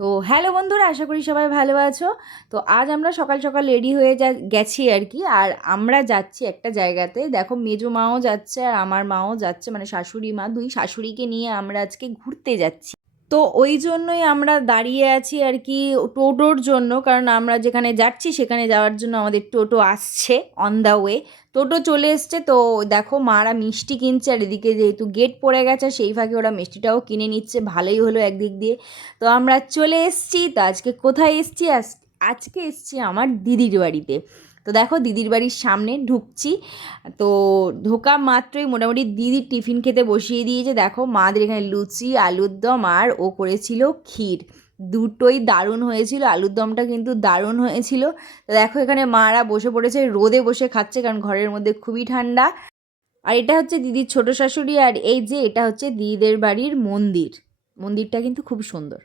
তো হ্যালো বন্ধুরা, আশা করি সবাই ভালো আছো। তো আজ আমরা সকাল সকাল রেডি হয়ে গেছি আর কি। আর আমরা যাচ্ছি একটা জায়গাতে, দেখো মেজো মাও যাচ্ছে আর আমার মাও যাচ্ছে, মানে শাশুড়ি মা, দুই শাশুড়িকে নিয়ে আমরা আজকে ঘুরতে যাচ্ছি। তো ওই জন্যই আমরা দাঁড়িয়ে আছি আর কি টোটোর জন্য, কারণ আমরা যেখানে যাচ্ছি সেখানে যাওয়ার জন্য আমাদের টোটো আসছে অন দ্য ওয়ে। টোটো চলে এসছে। তো দেখো মারা মিষ্টি কিনছে, আর এদিকে যেহেতু গেট পড়ে গেছে সেই ফাঁকে ওরা মিষ্টিটাও কিনে নিচ্ছে, ভালোই হলো একদিক দিয়ে। তো আমরা চলে এসছি। তো আজকে কোথায় এসছি? আজকে এসছি আমার দিদির বাড়িতে। তো দেখো দিদির বাড়ির সামনে ঢুকছি। তো ঢোকা মাত্রই মোটামুটি দিদির টিফিন খেতে বসিয়ে দিয়েছে। দেখো মাদের এখানে লুচি, আলুর দম, আর ও করেছিল ক্ষীর। দুটোই দারুণ হয়েছিল, আলুর দমটা কিন্তু দারুণ হয়েছিল। তো দেখো এখানে মারা বসে পড়েছে, রোদে বসে খাচ্ছে কারণ ঘরের মধ্যে খুবই ঠান্ডা। আর এটা হচ্ছে দিদির ছোট শাশুড়ি, আর এই যে এটা হচ্ছে দিদিদের বাড়ির মন্দির। মন্দিরটা কিন্তু খুব সুন্দর।